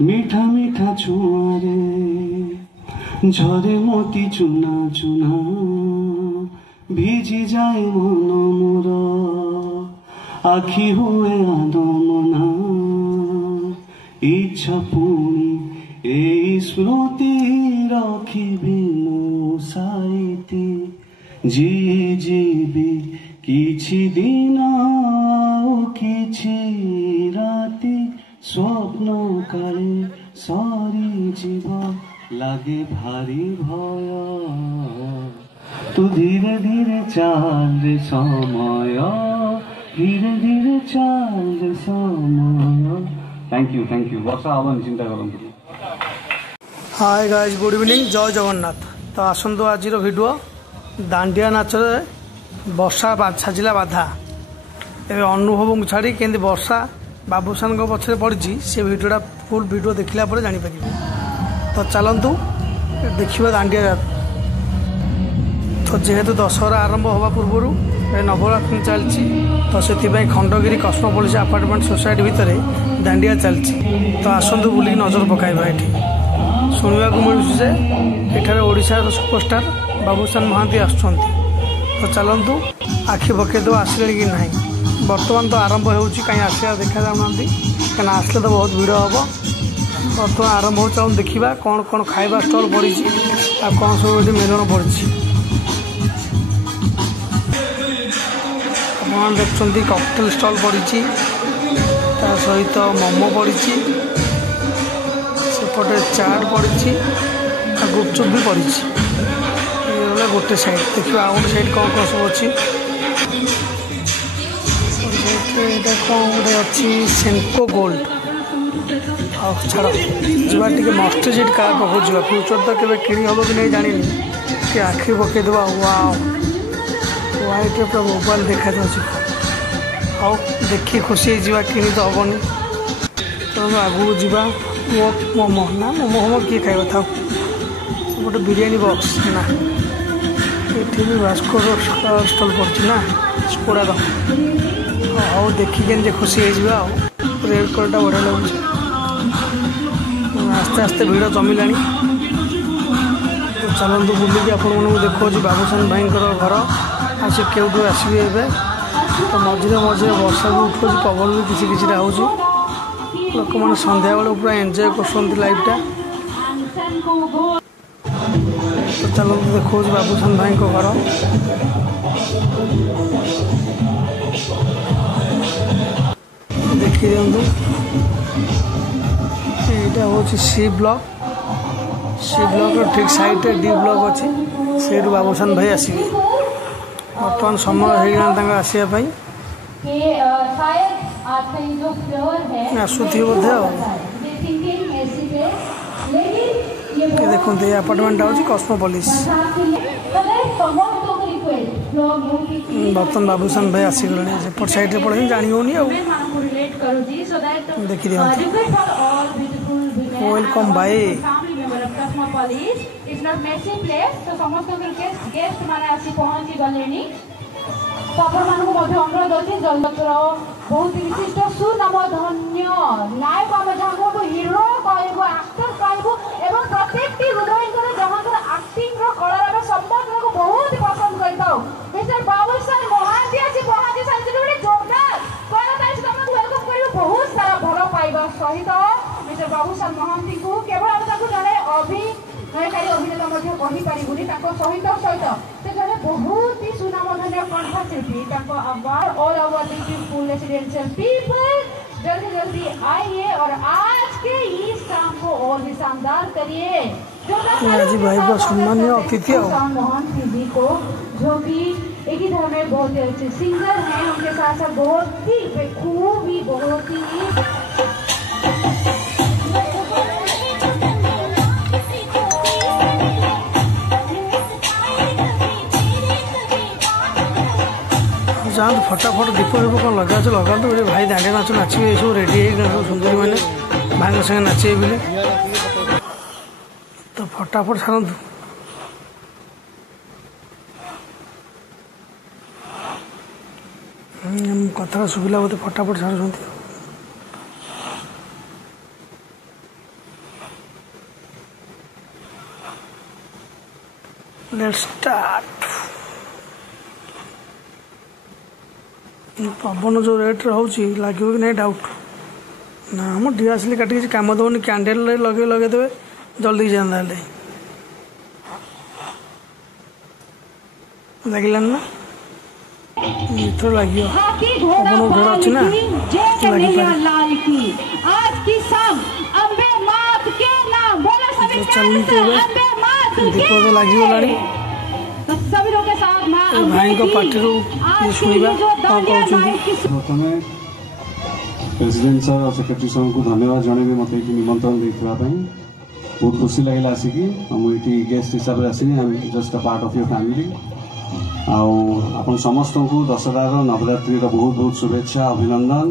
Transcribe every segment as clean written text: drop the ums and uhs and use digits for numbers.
मीठा मीठा छुआरे झरे मोती चुना चुना ভিজি যায় মন মোর আখি হুয়ে আদমনা ইচ্ছা পুনি এই স্মৃতি রাখিবি মো সাইতি জি জিবি কিছু দিন ଆଉ କିଛି ରାତି ସ୍ୱପ୍ନ କାଳେ ସରିଯିବ ଲାଗେ ଭାରି ଭୟ तू धीरे धीरे चाल रे समय धीरे धीरे चाल रे समय थैंक यू वर्षा आवन चिंता करंतु। हाय गाइस गुड इवनिंग जय जगन्नाथ। तो आसंतु आज वीडियो दांडिया नाच वर्षा छाजिला बाधा ए अनुभव को छाड़ी केंदी वर्षा बाबूसान को पछरे पड़ी से वीडियोटा फुल वीडियो देखला पर जानि परिबे। तो चलंतु देखिबा दांडिया। तो जेहेतु दशहरा आरंभ होगा पूर्व नवरात्रि चलती तो से खंडगिरी कस्मोपोलिस अपार्टमेंट सोसाइटी भितर दांडिया चलती। तो आसतु बुलिक नजर पकाइबा ये शुणा मिलूँ जे एठार ओडिशार सुपरस्टार बाबूसान महांती आसुंच। तो चलतु आखि पकईदेव आसिले कि ना बर्तमान तो आरंभ हो कहीं आसा देखा जाऊना कहीं आसले तो बहुत भिड़ हम बर्तमान आरंभ हो चलू देखा कौन कौन खाଇବା स्टल पड़ी आ कौन सब ये मेलन पड़ी। आप देखते ककटेल स्टल पड़ी सहित मोमो पड़ी सेपटे चाट पड़ी गुपचुप भी पड़ी गोटे साइड देखिए आउ गोटे साइड कौन कौन सब अच्छी कौन गोटे अच्छी सेनको गोल्ड छाड़ जा मस्ट जेट कार पाखु जा फ्यूचर तो केवे किणी हम कि नहीं जानी कि आखि पकईदेवा वाओ व्हाइट पूरा मोबाइल देखा आओ देखी खुशी जा कि तो हेनी तो आगू जा मोमो ना मोमो हम किए खाइब था गोटे बिरियानी बॉक्स ना ये भी भास्को स्टल पड़ी ना स्कोड़ा आओ देखिक खुशी हो रेड कलरटा बढ़िया लगे आस्ते आस्ते भिड़ जमिला। चलतु बुलिक आपण देखो बाबूसान भाई घर आज से केउठू आसबे ए तो मझे मझे वर्षा भी उठो पवन भी किसी किसी लोक मैंने संध्या बेले पूरा एंजॉय कर लाइफटा। तो चलो देखो बाबूसान भाई घर देखी दिंतु यहाँ हूँ सी ब्लॉक ठीक साइड डी ब्लॉक अच्छी से बाबूसान भाई आसवे बर्तमान समय होगा आसवाई आसुथी बोधे देखते ये अपार्टमेंट हूँ कस्मोपोलिस बर्तमान बाबूसान भाई आसीगले सेपट साइड पड़े जानी होनी देखी दिखाँ वेलकम भाई It's not messy place, so समस्त गेस्ट माने आसी पहुंची गलेनी तापर मानको मध्ये अनुरोध अछि जलतर बहुत विशिष्ट सुनाम धन्य लाइव हम जहां हीरो कहबो एक्टर कहबो एवं प्रत्येक टी हृदयकर जहां एक्टिंग रो कला रो संबंध को बहुत पसंद करताओ मिस्टर बाबूसान महांती अछि महांती साइड रे जोरदार कोन ताइस तुमको वेलकम करियो बहुत सारा भलो पाइबा सहित मिस्टर बाबूसान महांती को केवल हम ताको जणे अभिनेता कहीपरूनी सहित सहित से जड़े बहुत ही सुनामधन्य कंठशिल्पी award all over beautiful residential people जल्दी जल्दी आइए और आज के इस शाम को और भी शानदार करिए भाई को सम्मान्य अतिथि मोहंती जी को जो भी एक ही धर्म में बहुत ही अच्छे सिंगर हैं उनके साथ साथ बहुत ही खूबी बहुत ही जहाँ फटाफट दीप दीप कौन लगा लगा भाई दांडिया नाच नाचे ये सब रेडी सब सुंदरी मैंने भाई संगे नाचे बोले तो फटाफट सारतु कथा शुभिला बोलते फटाफट सारूँ लेट्स स्टार्ट। पवन जो रेट रोचे लगे कि नहीं डाउट ना हम डीएसएल काटिक कम दौन कैंडेल लगेदेवे जल्दी जाना लगे ना इथर लगे पवन घर अच्छी ना चलूँ दीप तो लगिगला भाई पार्टी शुणा कौन प्रथम प्रेसिडेंट सर और सेक्रेटरी सर को धन्यवाद जनइबी मत निमंत्रण देखापी बहुत खुशी लगे आसिकी मुझे गेस्ट हिसाब से आसनी I am just a part of your family आपन समस्त को दशहरार नवरात्रि बहुत बहुत शुभेच्छा अभिनंदन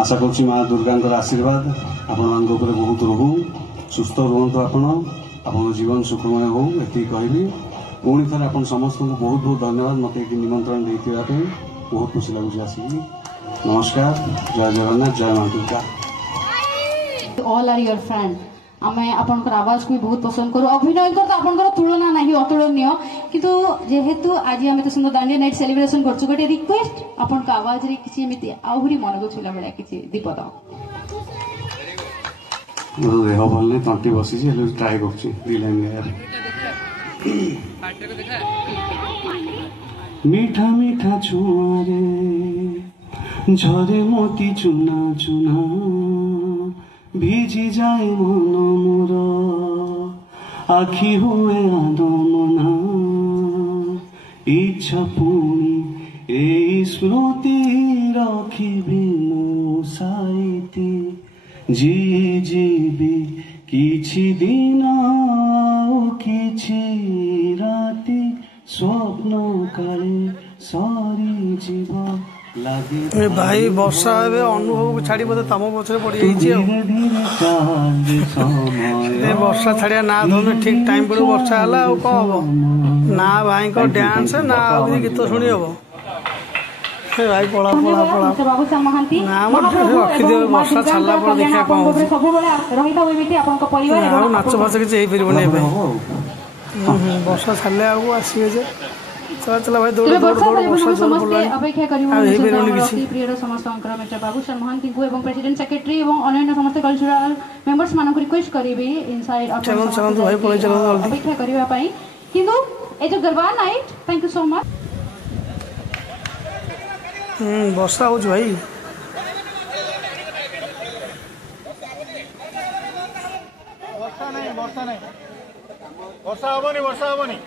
आशा करुँच माँ दुर्गा आशीर्वाद आपण बहुत रोहू सुस्थ रुहतु आपण जीवन सुखमय हो ये कहली पुणी थे आप समस्त को बहुत बहुत धन्यवाद मत निमंत्रण देखापी बहुत खुशी लगुच आसिकी नमस्कार जय जगन्नाथ जय माँ Durga all are your friend आमे आपनकर आवाज को भी बहुत पसंद करू अभिनय कर तो आपनकर तुलना नहीं अतुलनीय किंतु जेहेतु आज आमे तो सुंदर दांडिया नाइट सेलिब्रेशन करछु गोटे रिक्वेस्ट आपनका आवाज रे किछि एमिति आहुरी मन को छुला बेला किछि दीप दाओ देह भल नहीं तंटी बसी ट्राए कर मीठा मीठा छुआरे झरे मोती चुना चुना भिजी जाए मन मोर आखि हुए आदमना इच्छा पुणी ए स्मृति रखिबी मो साइती जी जीवी किछि दिन किछि राति स्वप्न काले सारी जीवा ए भाई वर्षा अनुभव को छाड़ी बोधे तम पछरे पड़ी वर्षा छाड़िया ना धोने ठीक टाइम पर वर्षा है कौन हम ना भाई को डांस ना गीत शुणी हम भाई पड़ा पड़ा पड़ा ना रखिदे वर्षा छाड़ा पर देखा कौन नाच फाच किसी वर्षा छाड़े आगे आसवे चला चला भाई दौड़ दौड़ दौड़ वर्षा जोर पड़ला अपेक्षा करियो प्रिय समस्त मिस्टर बाबूशान महांती को एवं प्रेसिडेंट सेक्रेटरी एवं अन्य समस्त कल्चरल मेंबर्स मानक रिक्वेस्ट करिवे इनसाइड चलो भाई पळे चलो जल्दी अपेक्षा करिवा पई किंतु ए जो Garba night thank you so much Varsha हो भाई वर्षा हबनी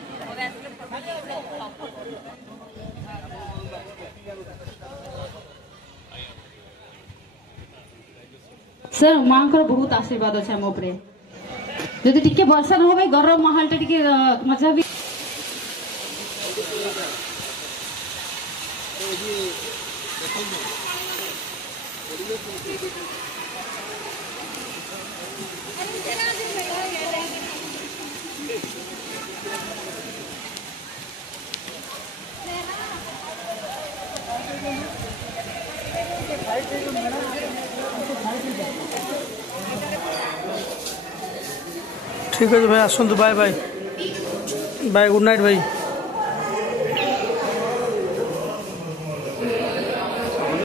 सर माँ को बहुत आशीर्वाद अच्छे मो उपरे जदि टिके वर्षा न हो भाई गरम माहौल टा टिके मजा भी ठीक है भाई आसतु bye bye bye good night भाई।